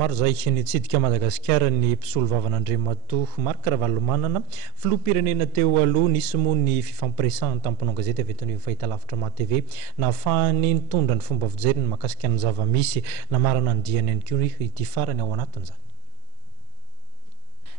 Maro zay nitsidika Madagasikara ny mpisolo vavan'Andriamatoa Marc Ravalomanana filoham-pirenena teo aloha nisy moa ny fifampiresahana tamponao gazety avy eto ny fahitalavitra ma TV nahafahany nitondra ny fomba fijeriny mahakasika ny zava-misy namarana ny diany ihany koa ity farany ao anatin'izany.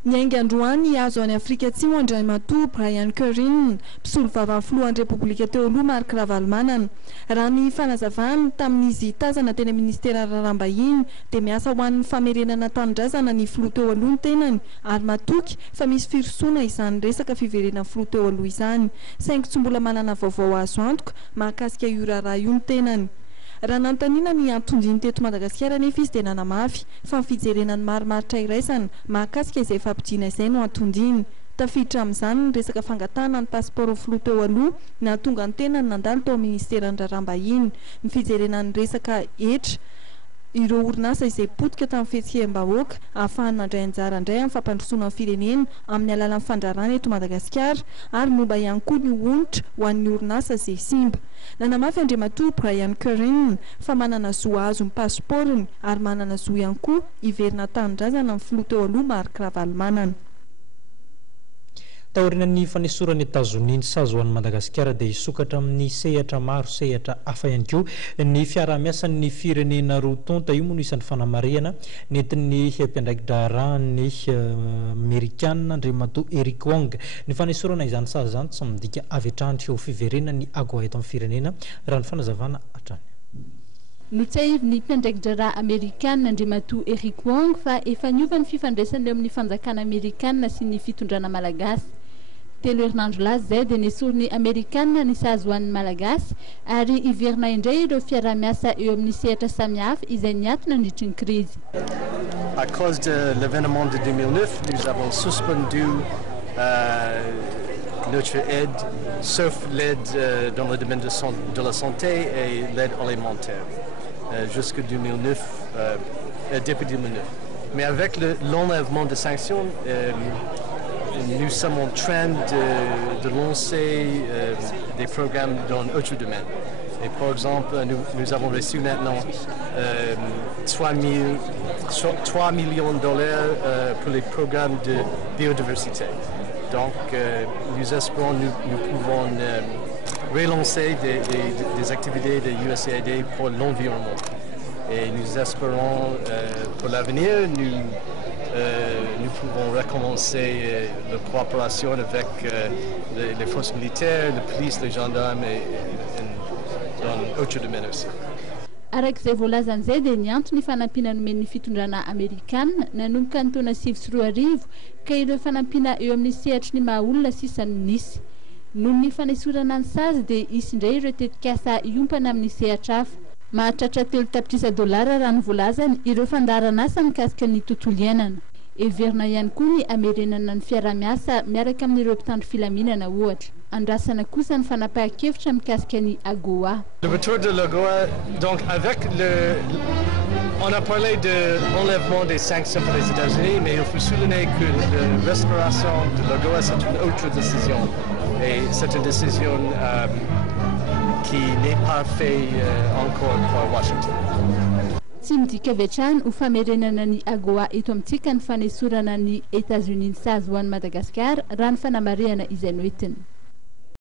Ny haingandroany azo any Afrika Atsimo Andriamatoa Brian Kerin mpisolo vavan'ny filohan'ny Repoblika teo aloha Marc Ravalomanana raha ny fanazavany tamin'izy tazana teny ministera rarambahiny dia miasa ho an'ny famerenana tanindrazana ny filoha teo aloha ny tenany ary matoky fa misy firosoana izany resaka fiverenana filoha teo aloha izany saingy tsy mbola manana vaovao azo antoka mahakasika io raharaha io ny tenany. Raha nanontaniana ny antondiny teto Madagasikara nefa izy dia nanamafy fa ny fijerenany marimaritra iraisana mahakasika izay fampidiana izay no antondiny. Tafiditra amin'izany ny resaka fangatahana ny pasiporo filoha teo aloha nahatonga ny tenany nandalo tao ministeran'ny rarambahiny ny fijerenany resaka hetra ireo orinasa izay potika tamin'ny fihetseham-bahoaka ahafahany mandray anjara indray amin'ny fampandrosoana ny firenena amin'ny alalan'ny fandrarana eto Madagasikara ary momba ihany koa ny onitra ho an'ny orinasa izay simba. Nanamafy Andriamatoa Brian Kerin fa manana zo azo ny pasiporony ary manana zo ihany koa hiverina tanindrazana ny filoha teo aloha Marc Ravalomanana. Taorina ny fanesorany Etazonia ny sazo an'i Madagasikara dia hisokatra amin'ny sehatra maro sehatra hafa ihany koa ny fiarah-miasan'ny firenena roa tonta io moa no isan'ny fanamarihana nentin'ny mpiandraikitra-rany Amerikanina Andriamatoa Eric Wong. Ny fanesorana izany sazo izany tsy midika avy hatrany ho fiverenana ny agoa eto amin'ny firenena raha ny fanazavana hatrany. Notsahirin'ny mpiandraikitra Amerikanina Andriamatoa Eric Wong fa efa niova ny fifandraisana eo amin'ny fanjakana Amerikanina sy ny fitondrana malagasy. Telo herinandro laza zay dia nesoriny Amerikanina ny sazo ho an'ny malagasy ary hiverina indray ireo fiarah-miasa eo amin'ny sehatra samihafa izay niatona nandritry ny crise. À cause de l'événement de 2009, nous avons suspendu notre aide, sauf l'aide dans le domaine de la santé et l'aide alimentaire, jusqu'en 2009, depuis 2009. Mais avec l'enlèvement des sanctions, nous sommes en train de lancer des programmes dans d'autres domaines. Et par exemple, nous avons reçu maintenant 3 millions de dollars pour les programmes de biodiversité. Donc, nous espérons nous pouvons relancer des activités de USAID pour l'environnement. Et nous espérons pour l'avenir, nous pouvons recommencer la coopération avec les forces militaires, la police, les gendarmes et dans d'autres domaines aussi. Arak'izay voalazan'izay dia ny antony fanampiana nomen'ny fitondrana Amerikanina nanomboka ny taona 2010 ka ireo fanampiana eo amin'ny sehatry ny mahaolona sisany nisy. Noho ny fanesorana ny sazy dia isy indray ireo tetikasa iompana amin'ny sehatra hafa. Mahatratra $3 raha ny voalazany ireo fandaharan'asa mikasika ny tontolo iainana. Heverina ihany koa ny amerenana ny fiarah-miasa miaraka amin'ireo mpitandro filaminana ohatra. Andrasana kosa ny fanapahan-kevitra mikasika ny AGOA. Le retour de l'AGOA, donc on a parlé de l'enlèvement des sanctions pour les États-Unis, mais il faut souligner que la restauration de l'AGOA c'est une autre décision. Et c'est une décision qui n'est pas faite encore par Washington. Tsy midika avy hatrany ho famerenana ny AGOA eto amintsika ny fanesorana ny États-Unis ny sazo ho an'i Madagasikara raha ny fanamarihana izay noentiny.